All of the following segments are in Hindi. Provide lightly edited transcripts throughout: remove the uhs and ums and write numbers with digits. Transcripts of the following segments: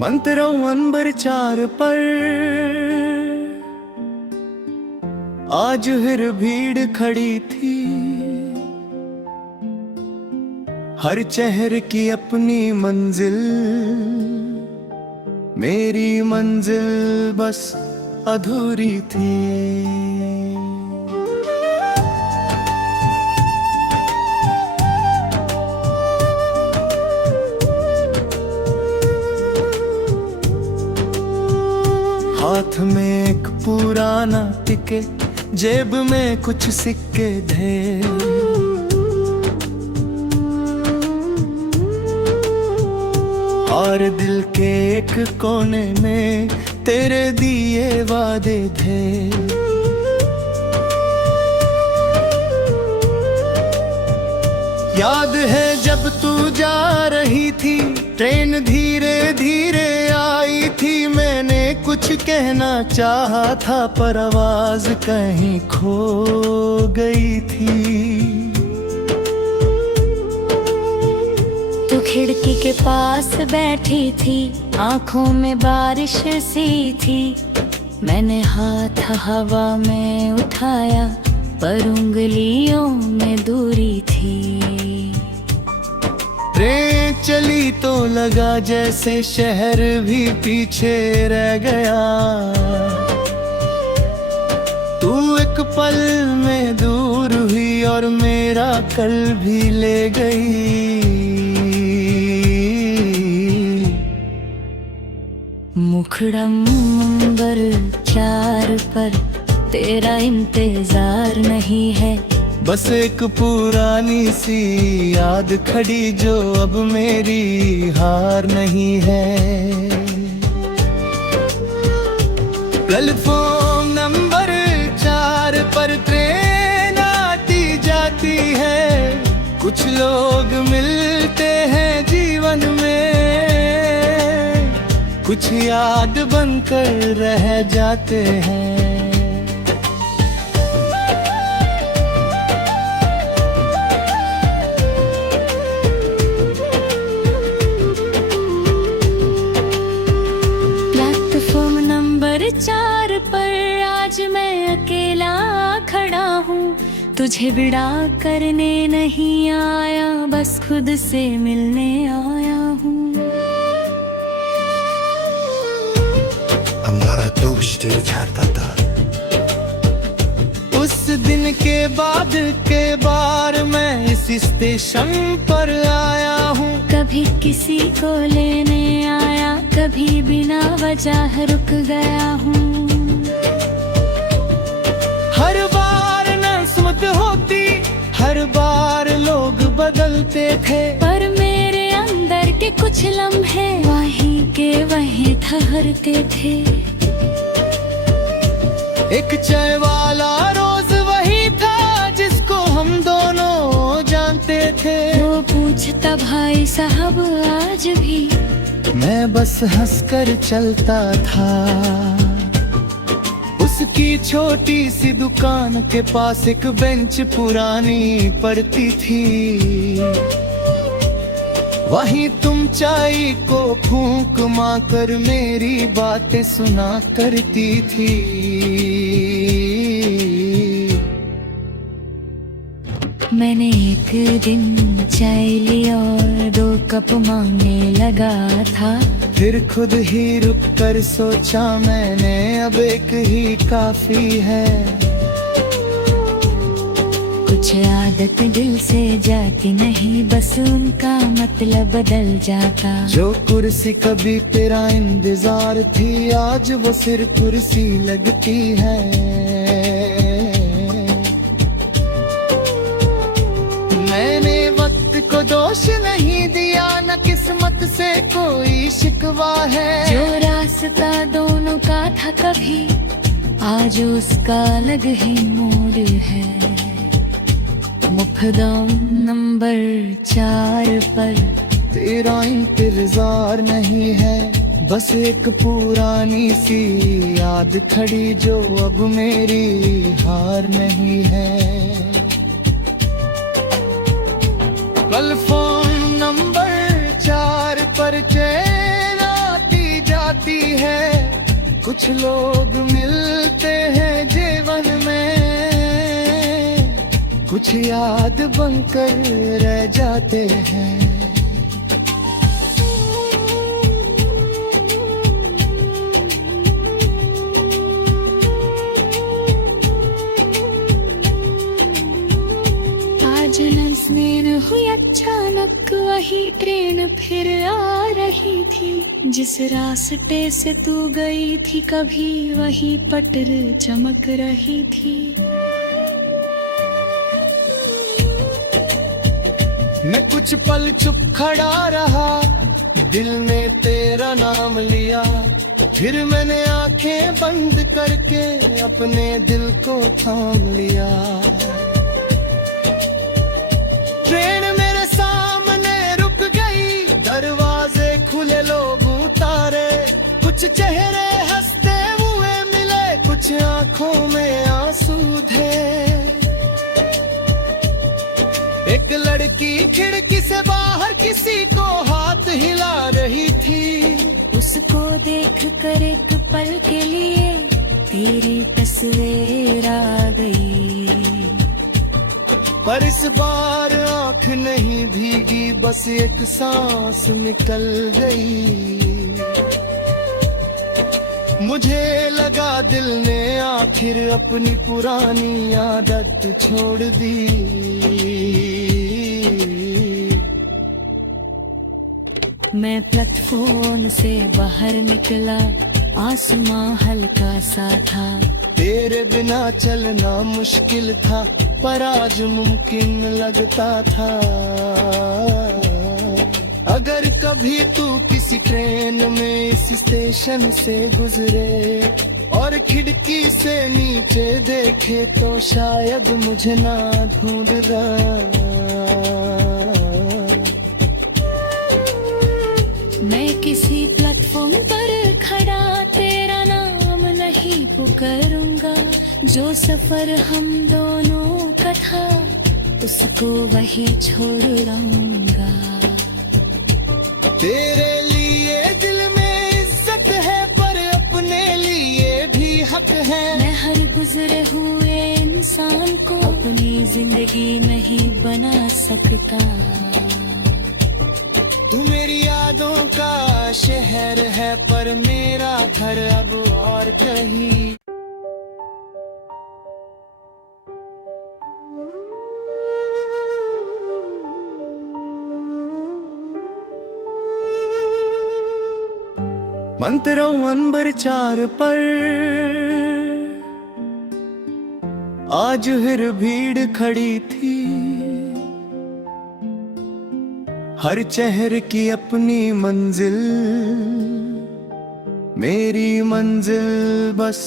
मंतरों अंबर चार पर आज फिर भीड़ खड़ी थी। हर शहर की अपनी मंजिल, मेरी मंजिल बस अधूरी थी। हाथ में एक पुराना टिकट, जेब में कुछ सिक्के थे। और दिल के एक कोने में तेरे दिए वादे थे। याद है जब तू जा रही थी, ट्रेन धीरे धीरे आई थी। मैंने कुछ कहना चाहा था पर आवाज कहीं खो गई थी। तू खिड़की के पास बैठी थी, आंखों में बारिश सी थी। मैंने हाथ हवा में उठाया पर उंगलियों में दूरी थी। ट्रेन चली तो लगा जैसे शहर भी पीछे रह गया। तू एक पल में दूर हुई और मेरा कल भी ले गई। मुखड़ा अंबर चार पर तेरा इंतजार नहीं है, बस एक पुरानी सी याद खड़ी जो अब मेरी हार नहीं है। प्लेटफॉर्म नंबर 4 पर ट्रेन आती जाती है। कुछ लोग मिलते हैं जीवन में, कुछ याद बनकर रह जाते हैं। प्लेटफॉर्म नंबर 4 पर आज मैं अकेला खड़ा हूँ। तुझे विदा करने नहीं आया, बस खुद से मिलने आया हूँ। हमारा दोस्त जाता था। उस दिन के बाद के बार मैं इस स्टेशन पर आया हूँ। कभी किसी को लेने आया, कभी बिना वजह रुक गया हूँ। हर बार नस्मत होती, हर बार लोग बदलते थे, पर मेरे अंदर के कुछ लम्हे वहीं के वहीं ठहरते थे। एक चाय वाला रोज वही था जिसको हम दोनों जानते थे। वो पूछता भाई साहब आज भी, मैं बस हंसकर चलता था। उसकी छोटी सी दुकान के पास एक बेंच पुरानी पड़ती थी। वहीं तुम चाय को फूंक मारकर मेरी बातें सुना करती थी। मैंने एक दिन चाय ली और 2 कप मांगने लगा था। फिर खुद ही रुक कर सोचा मैंने, अब एक ही काफी है। कुछ आदत दिल से जाती नहीं, बस उनका मतलब बदल जाता। जो कुर्सी कभी तेरा इंतजार थी, आज वो सिर्फ कुर्सी लगती है। मैंने वक्त को दोष नहीं दिया, न किस्मत से कोई शिकवा है। जो रास्ता दोनों का था कभी, आज उसका अलग ही मोड़ है। मुखदम नंबर 4 पर तेरा इंतजार नहीं है, बस एक पुरानी सी याद खड़ी जो अब मेरी हार नहीं है। प्लेटफॉर्म नंबर 4 पर ट्रेन आती आती है, कुछ लोग मिलते हैं जीवन में, कुछ याद बनकर रह जाते हैं। आज नज़्में हुई अचानक वही ट्रेन फिर आ रही थी, जिस रास्ते से तू गई थी कभी वही पटर चमक रही थी। मैं कुछ पल चुप खड़ा रहा, दिल ने तेरा नाम लिया, फिर मैंने आंखें बंद करके अपने दिल को थाम लिया। ट्रेन मेरे सामने रुक गई, दरवाजे खुले, लोग उतारे, कुछ चेहरे हंसते हुए मिले, कुछ आंखों में आंसू थे। एक लड़की खिड़की से बाहर किसी को हाथ हिला रही थी, उसको देख कर एक पल के लिए तेरी तस्वीर आ गई। पर इस बार आंख नहीं भीगी, बस एक सांस निकल गई। मुझे लगा दिल ने आखिर अपनी पुरानी आदत छोड़ दी। मैं प्लेटफॉर्म से बाहर निकला, आसमां हल्का सा था, तेरे बिना चलना मुश्किल था, पर आज मुमकिन लगता था। अगर कभी तू किसी ट्रेन में इस स्टेशन से गुजरे और खिड़की से नीचे देखे तो शायद मुझे ना ढूंढना। मैं किसी प्लेटफॉर्म पर खड़ा तेरा नाम नहीं पुकारूंगा, जो सफर हम दोनों का था उसको वही छोड़ रहूंगा। तेरे लिए दिल में इज्जत है, पर अपने लिए भी हक है। मैं हर गुजरे हुए इंसान को अपनी जिंदगी नहीं बना सकता। तू मेरी यादों का शहर है, पर मेरा घर अब और कहीं। मंतरों अंबर चार पर आज फिर भीड़ खड़ी थी, हर चेहरे की अपनी मंजिल, मेरी मंजिल बस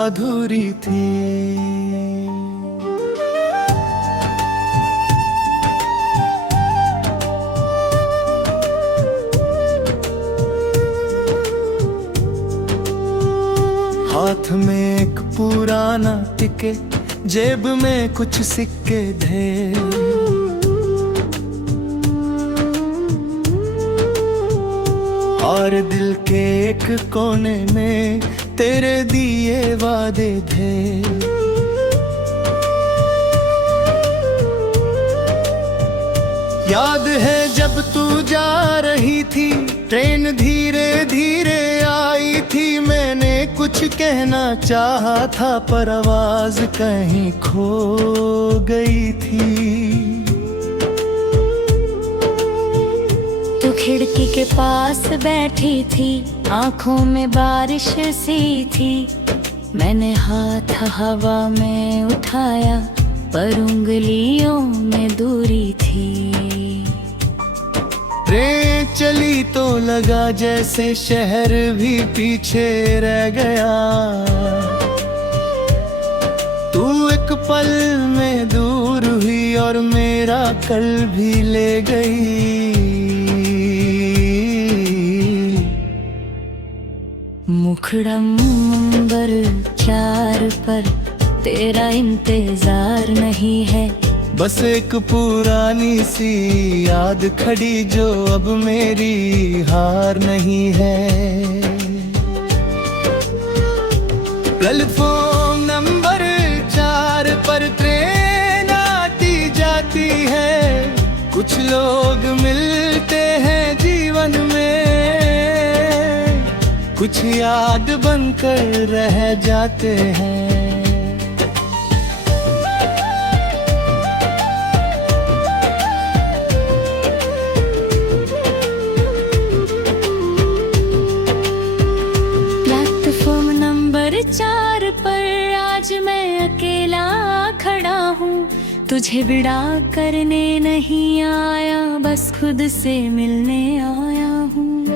अधूरी थी। हाथ में एक पुराना टिकट, जेब में कुछ सिक्के थे, और दिल के एक कोने में तेरे दिए वादे थे। याद है जब तू जा रही थी, ट्रेन धीरे धीरे आई थी, मैंने कुछ कहना चाहा था पर आवाज कहीं खो गई थी। तू खिड़की के पास बैठी थी, आंखों में बारिश सी थी, मैंने हाथ हवा में उठाया पर उंगलियों में दूरी थी। ट्रेन चली तो लगा जैसे शहर भी पीछे रह गया, तू एक पल में दूर हुई और मेरा कल भी ले गई। मुखड़म अंबर चार पर तेरा इंतजार नहीं है, बस एक पुरानी सी याद खड़ी जो अब मेरी हार नहीं है। प्लेटफॉर्म नंबर 4 पर ट्रेन आती जाती है। कुछ लोग मिलते हैं जीवन में, कुछ याद बनकर रह जाते हैं। प्लेटफॉर्म नंबर 4 पर आज मैं अकेला खड़ा हूँ। तुझे विदा करने नहीं आया, बस खुद से मिलने आया हूँ।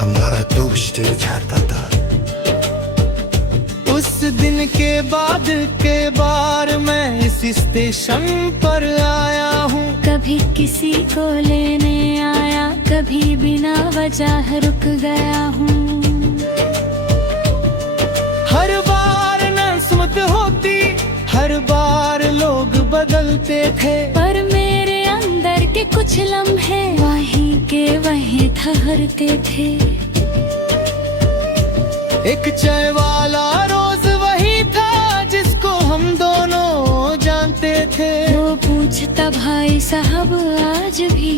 हमारा दोस्त जाता था। उस दिन के बाद के बार मैं इस स्टेशन पर आया हूँ। कभी किसी को लेने आया, कभी बिना वजह रुक गया हूँ। हर बार नस्मत होती, हर बार लोग बदलते थे, पर मेरे अंदर के कुछ लम्हे वहीं के वहीं ठहरते थे। एक चाय वाला रोज वही था जिसको हम दोनों जानते थे। वो पूछता भाई साहब आज भी,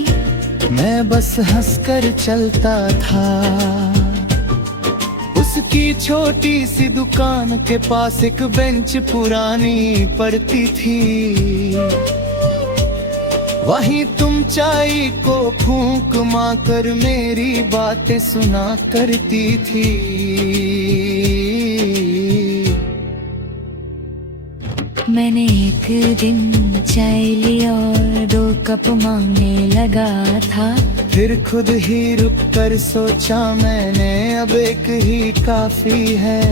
मैं बस हंसकर चलता था। उसकी छोटी सी दुकान के पास एक बेंच पुरानी पड़ती थी। वहीं तुम चाय को फूंक मारकर मेरी बातें सुना करती थी। मैंने एक दिन चाय ली और 2 कप मांगने लगा था। फिर खुद ही रुक कर सोचा मैंने, अब एक ही काफी है।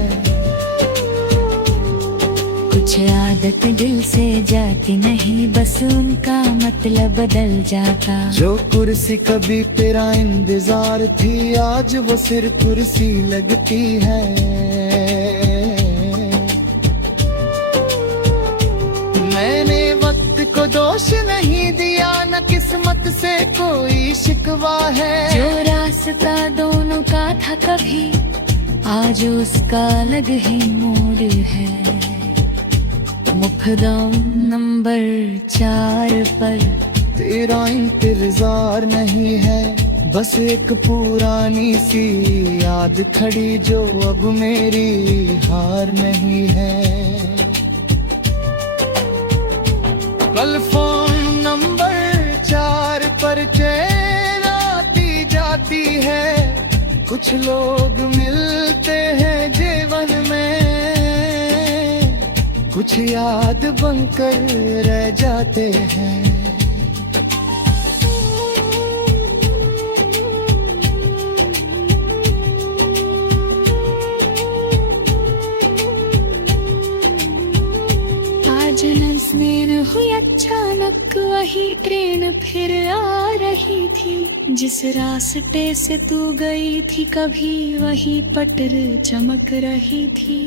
कुछ आदत दिल से जाती नहीं, बस उनका मतलब बदल जाता। जो कुर्सी कभी तेरा इंतजार थी, आज वो सिर्फ कुर्सी लगती है। मैंने वक्त को दोष नहीं दिया, न किस्मत से कोई शिकवा है। जो रास्ता दोनों का था कभी, आज उसका अलग ही मोड़ है। मुकदम नंबर 4 पर तेरा इंतजार नहीं है, बस एक पुरानी सी याद खड़ी जो अब मेरी हार नहीं है। प्लेटफॉर्म नंबर 4 पर ट्रेन आती जाती है। कुछ लोग मिलते हैं जीवन में, कुछ याद बनकर रह जाते हैं। आज नज़्में हुई अचानक, वही ट्रेन फिर आ रही थी। जिस रास्ते से तू गई थी कभी, वही पटर चमक रही थी।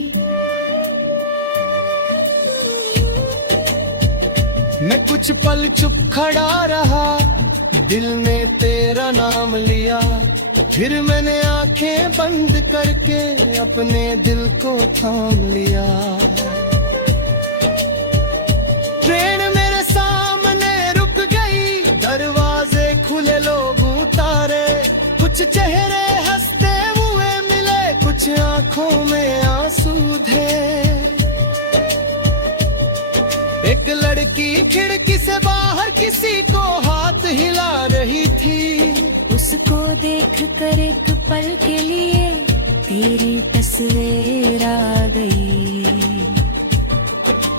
मैं कुछ पल चुप खड़ा रहा, दिल ने तेरा नाम लिया। फिर मैंने आंखें बंद करके अपने दिल को थाम लिया। ट्रेन मेरे सामने रुक गई, दरवाजे खुले, लोग उतारे। कुछ चेहरे हंसते हुए मिले, कुछ आंखों में आंसू थे। एक लड़की खिड़की से बाहर किसी को हाथ हिला रही थी। उसको देख कर एक पल के लिए तेरी तस्वीर आ गई।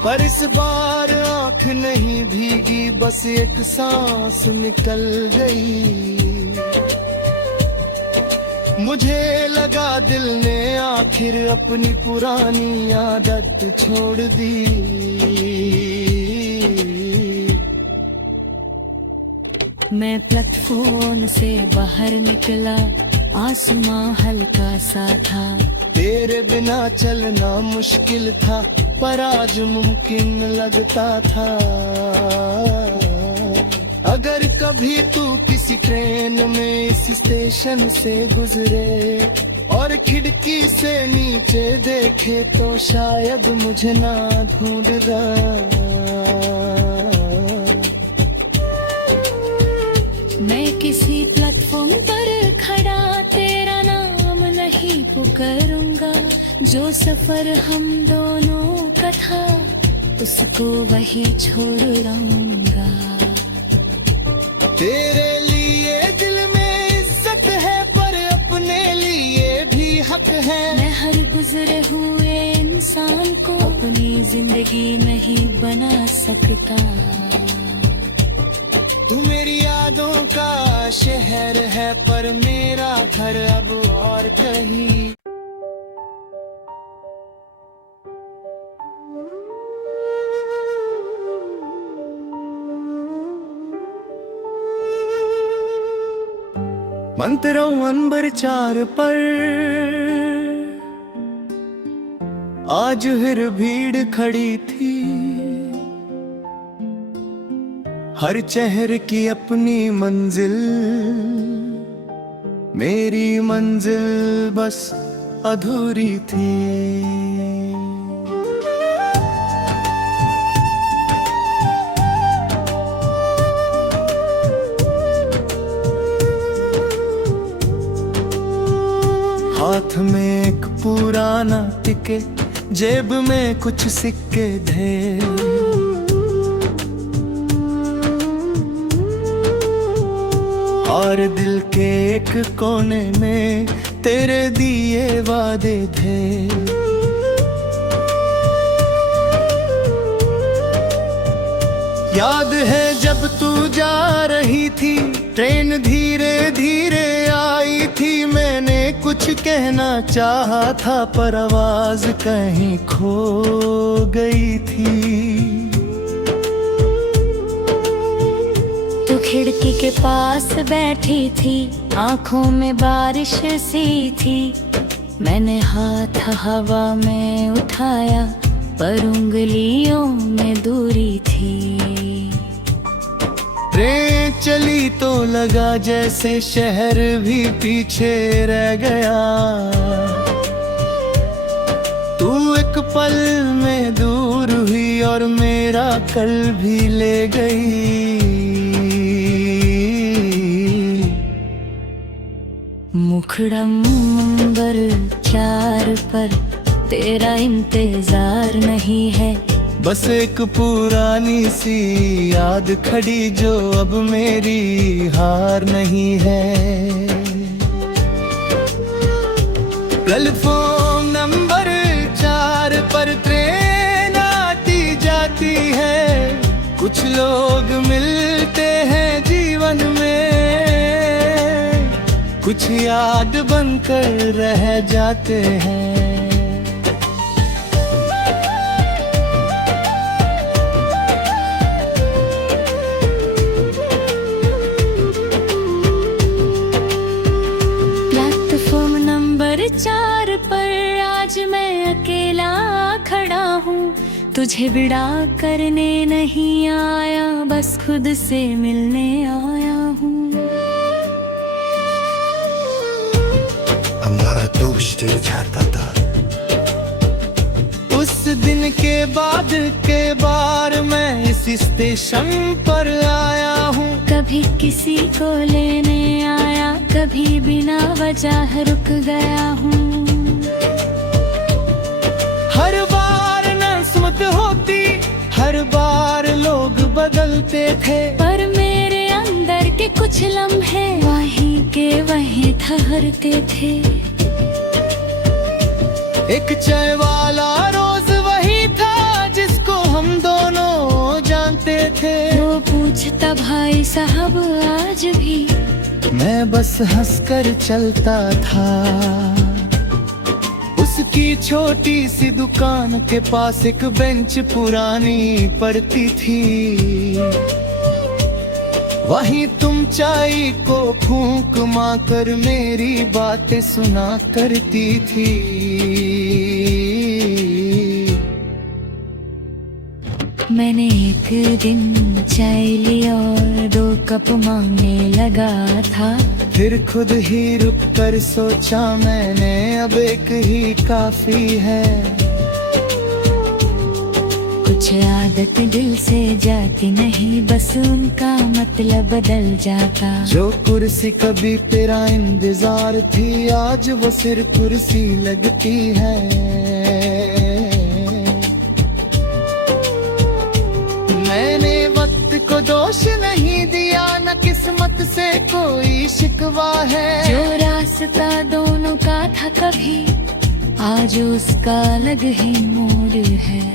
पर इस बार आंख नहीं भीगी, बस एक सांस निकल गई। मुझे लगा दिल ने आखिर अपनी पुरानी आदत छोड़ दी। मैं प्लेटफॉर्म से बाहर निकला, आसमां हल्का सा था। तेरे बिना चलना मुश्किल था, पर आज मुमकिन लगता था। अगर कभी तू किसी ट्रेन में इस स्टेशन से गुजरे और और खिड़की से नीचे देखे तो शायद मुझे ना ढूंढ रहा। मैं किसी प्लेटफॉर्म पर खड़ा तेरा नाम नहीं पुकारूंगा। जो सफर हम दोनों का था उसको वही छोड़ रहूंगा। तेरे लिए दिल में इज्जत है पर अपने लिए भी हक है। मैं हर गुजरे हुए इंसान को अपनी जिंदगी नहीं बना सकता। तू मेरी यादों का शहर है पर मेरा घर अब और कहीं। मंतरों अंबर चार पर आज फिर भीड़ खड़ी थी। हर शहर की अपनी मंजिल, मेरी मंजिल बस अधूरी थी। हाथ में एक पुराना टिकट, जेब में कुछ सिक्के थे। और दिल के एक कोने में तेरे दिए वादे थे। याद है जब तू जा रही थी, ट्रेन धीरे धीरे आई थी। मैंने कुछ कहना चाहा था पर आवाज कहीं खो गई थी। तू खिड़की के पास बैठी थी, आंखों में बारिश सी थी। मैंने हाथ हवा में उठाया पर उंगलियों में दूरी थी। ट्रेन चली तो लगा जैसे शहर भी पीछे रह गया। तू एक पल में दूर हुई और मेरा कल भी ले गई। मुखड़ा नंबर 4 पर तेरा इंतजार नहीं है। बस एक पुरानी सी याद खड़ी जो अब मेरी हार नहीं है। प्लेटफॉर्म नंबर 4 पर ट्रेन आती जाती है। कुछ लोग मिलते हैं जीवन में, कुछ याद बनकर रह जाते हैं। प्लेटफॉर्म नंबर 4 पर आज मैं अकेला खड़ा हूँ। तुझे विदा करने नहीं आया, बस खुद से मिलने आया हूँ। हमारा दोस्त जाता था। उस दिन के बाद के बार मैं इस स्टेशन पर आया हूँ। कभी किसी को लेने आया, कभी बिना वजह रुक गया हूँ। हर बार नस्मत होती, हर बार लोग बदलते थे, पर मेरे अंदर के कुछ लम्हे वहीं के वहीं ठहरते थे। एक चाय वाला रोज वही था जिसको हम दोनों जानते थे। वो पूछता भाई साहब आज भी, मैं बस हंसकर चलता था। उसकी छोटी सी दुकान के पास एक बेंच पुरानी पड़ती थी। वहीं तुम चाय को फूंक मारकर मेरी बातें सुना करती थी। मैंने एक दिन चाय ली और 2 कप मांगने लगा था। फिर खुद ही रुक कर सोचा मैंने अब एक ही काफी है। कुछ आदत दिल से जाती नहीं, बस उनका मतलब बदल जाता। जो कुर्सी कभी तेरा इंतजार थी, आज वो सिर्फ कुर्सी लगती है। मैंने वक्त को दोष नहीं दिया, न किस्मत से कोई शिकवा है। जो रास्ता दोनों का था कभी, आज उसका अलग ही मोड़ है।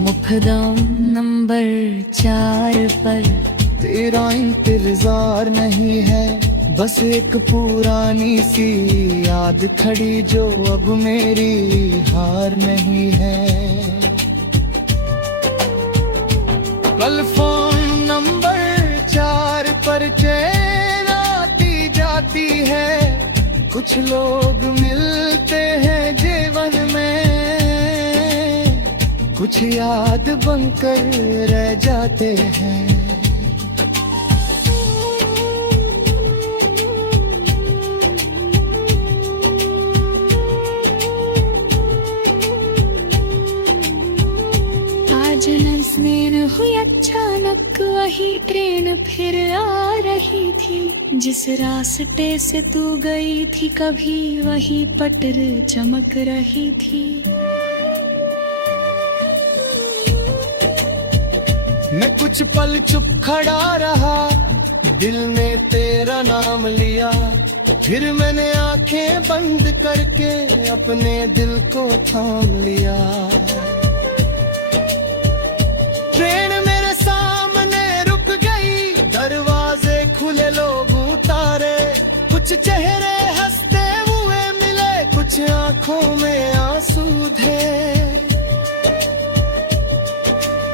मुकदम नंबर 4 पर तेरा इंतजार नहीं है, बस एक पुरानी सी याद खड़ी जो अब मेरी हार नहीं है। कल फोन नंबर 4 पर चैन आती जाती है। कुछ लोग मिलते हैं जीवन में, कुछ याद बनकर रह जाते हैं। आज नज़्में हुई अचानक, वही ट्रेन फिर आ रही थी। जिस रास्ते से तू गई थी कभी, वही पटर चमक रही थी। मैं कुछ पल चुप खड़ा रहा, दिल ने तेरा नाम लिया। फिर मैंने आंखें बंद करके अपने दिल को थाम लिया। ट्रेन मेरे सामने रुक गई, दरवाजे खुले, लोग उतारे। कुछ चेहरे हंसते हुए मिले, कुछ आंखों में आंसू थे।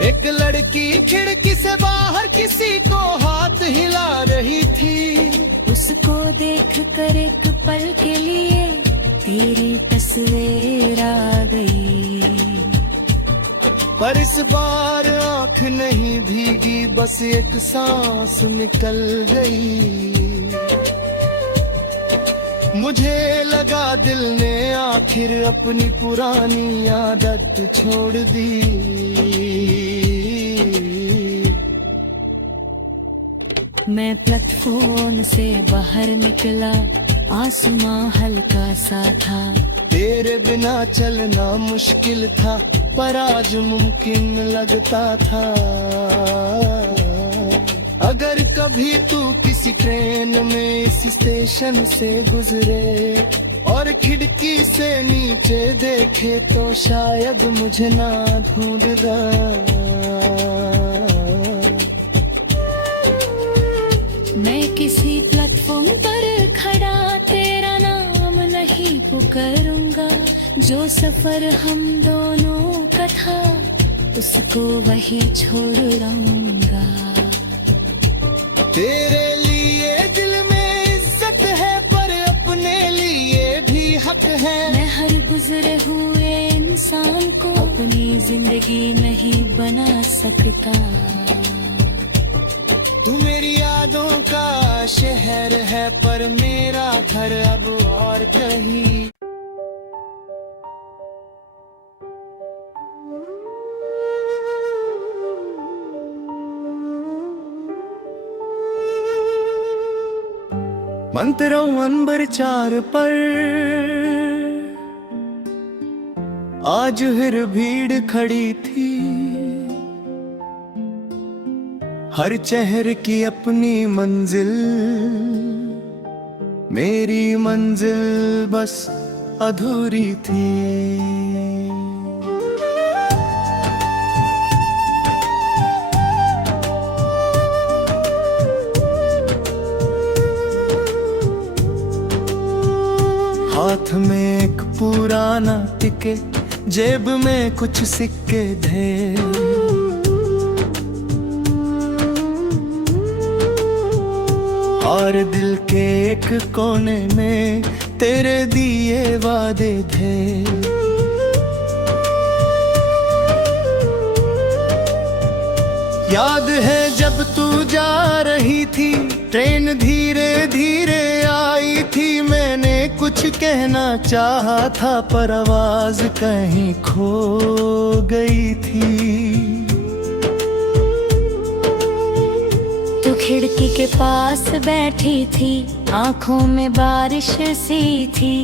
एक लड़की खिड़की से बाहर किसी को हाथ हिला रही थी। उसको देख कर एक पल के लिए तेरी तस्वीर आ गई। पर इस बार आंख नहीं भीगी, बस एक सांस निकल गई। मुझे लगा दिल ने आखिर अपनी पुरानी आदत छोड़ दी। मैं प्लेटफॉर्म से बाहर निकला, आसमां हल्का सा था। तेरे बिना चलना मुश्किल था, पर आज मुमकिन लगता था। अगर कभी तू किसी ट्रेन में इस स्टेशन से गुजरे और खिड़की से नीचे देखे, तो शायद मुझे ना ढूंढदा। मैं किसी प्लेटफॉर्म पर खड़ा तेरा नाम नहीं पुकारूंगा। जो सफर हम दोनों का था, उसको वही छोड़ रहूंगा। तेरे लिए दिल में इज्जत है, पर अपने लिए भी हक है। मैं हर गुजरे हुए इंसान को अपनी जिंदगी नहीं बना सकता। तू मेरी यादों का शहर है, पर मेरा घर अब और कहीं। मंत्रों नंबर 4 पर आज फिर भीड़ खड़ी थी। हर शहर की अपनी मंजिल, मेरी मंजिल बस अधूरी थी। हाथ में एक पुराना टिकट, जेब में कुछ सिक्के थे। और दिल के एक कोने में तेरे दिए वादे थे। याद है जब तू जा रही थी, ट्रेन धीरे धीरे आई थी, मैंने कुछ कहना चाहा था पर आवाज कहीं खो गई थी। तू खिड़की के पास बैठी थी, आंखों में बारिश सी थी।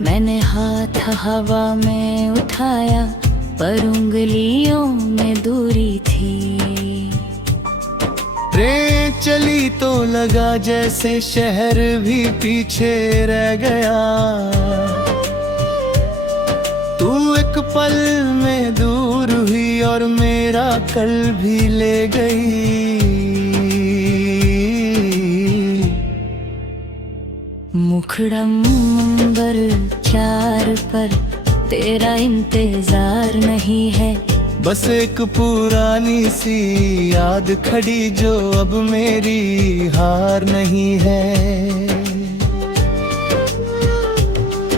मैंने हाथ हवा में उठाया पर उंगलियों में दूरी थी। ट्रेन चली तो लगा जैसे शहर भी पीछे रह गया। तू एक पल में दूर हुई और मेरा कल भी ले गई। मुखड़ा नंबर 4 पर तेरा इंतजार नहीं है, बस एक पुरानी सी याद खड़ी जो अब मेरी हार नहीं है।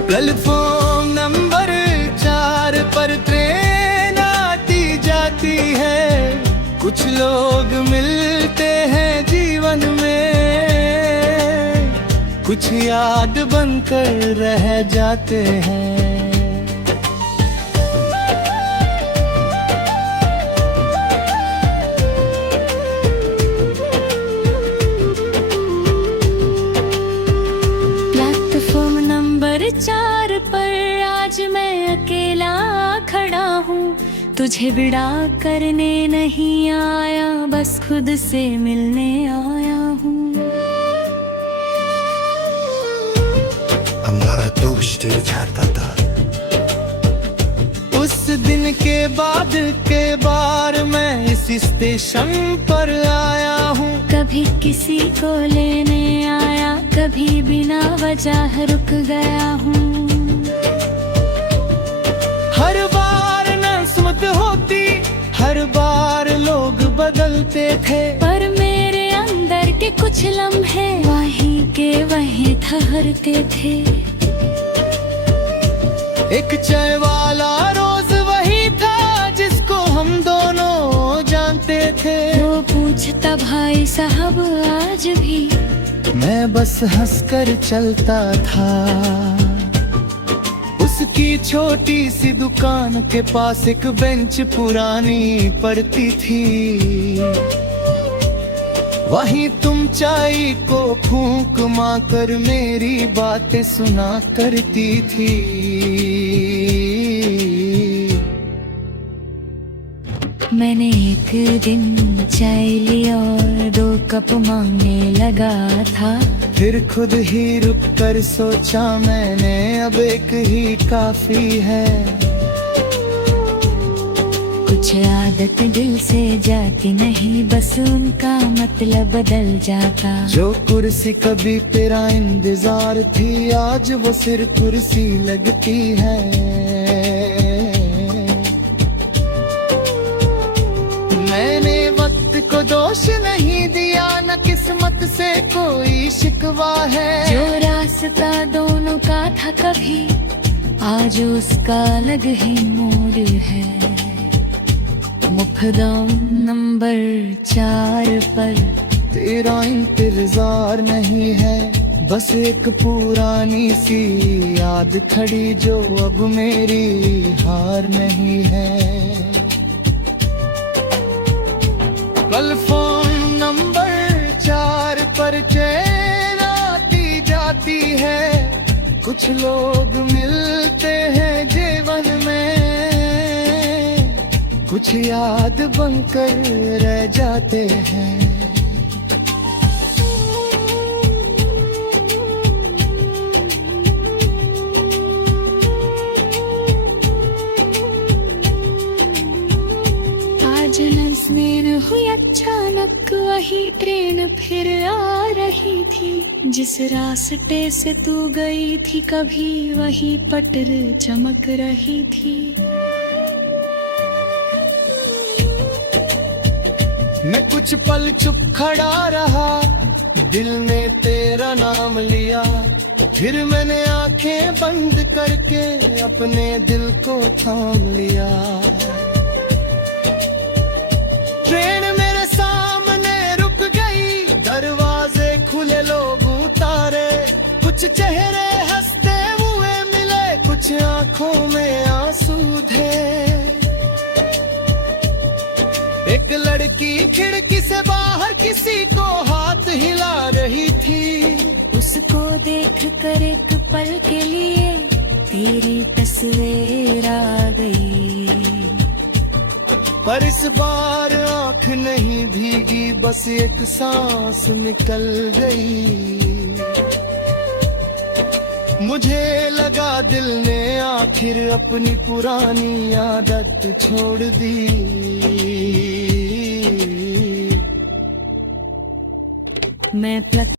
प्लेटफॉर्म नंबर 4 पर ट्रेन आती जाती है। कुछ लोग मिलते हैं जीवन में, कुछ याद बनकर रह जाते हैं। प्लेटफॉर्म नंबर 4 पर आज मैं अकेला खड़ा हूँ। तुझे विदा करने नहीं आया, बस खुद से मिलने आया हूँ। हमारा दोस्त जाता था। उस दिन के बाद के बार मैं इस स्टेशन पर आया हूँ। कभी किसी को लेने आया, कभी बिना वजह रुक गया हूँ। हर बार नस्मत होती, हर बार लोग बदलते थे, पर मेरे अंदर के कुछ लम्हे वहीं के वहीं ठहरते थे। एक चाय वाला रोज वही था जिसको हम दोनों जानते थे। वो पूछता भाई साहब आज भी, मैं बस हंसकर चलता था। उसकी छोटी सी दुकान के पास एक बेंच पुरानी पड़ती थी। वहीं तुम चाय को फूंक मारकर मेरी बातें सुना करती थी। मैंने एक दिन चाय ली और 2 कप मांगने लगा था। फिर खुद ही रुक कर सोचा मैंने, अब एक ही काफी है। कुछ आदत दिल से जाती नहीं, बस उनका मतलब बदल जाता। जो कुर्सी कभी तेरा इंतजार थी, आज वो सिर्फ कुर्सी लगती है। मैंने वक्त को दोष नहीं दिया, न किस्मत से कोई शिकवा है। जो रास्ता दोनों का था कभी, आज उसका अलग ही मोड़ है। मुखदम नंबर 4 पर तेरा इंतजार नहीं है, बस एक पुरानी सी याद खड़ी जो अब मेरी हार नहीं है। प्लेटफॉर्म नंबर 4 पर ट्रेन आती जाती है। कुछ लोग मिलते हैं जीवन में, कुछ याद बनकर रह जाते हैं। आज नज़्में हुई अचानक, वही ट्रेन फिर आ रही थी। जिस रास्ते से तू गई थी कभी, वही पटर चमक रही थी। मैं कुछ पल चुप खड़ा रहा, दिल ने तेरा नाम लिया। फिर मैंने आंखें बंद करके अपने दिल को थाम लिया। ट्रेन मेरे सामने रुक गई, दरवाजे चेहरे हंसते हुए मिले, कुछ आंखों में आंसू थे। एक लड़की खिड़की से बाहर किसी को हाथ हिला रही थी। उसको देख कर एक पल के लिए तेरी तस्वीर आ गई। पर इस बार आंख नहीं भीगी, बस एक सांस निकल गई। मुझे लगा दिल ने आखिर अपनी पुरानी आदत छोड़ दी। मैं प्लग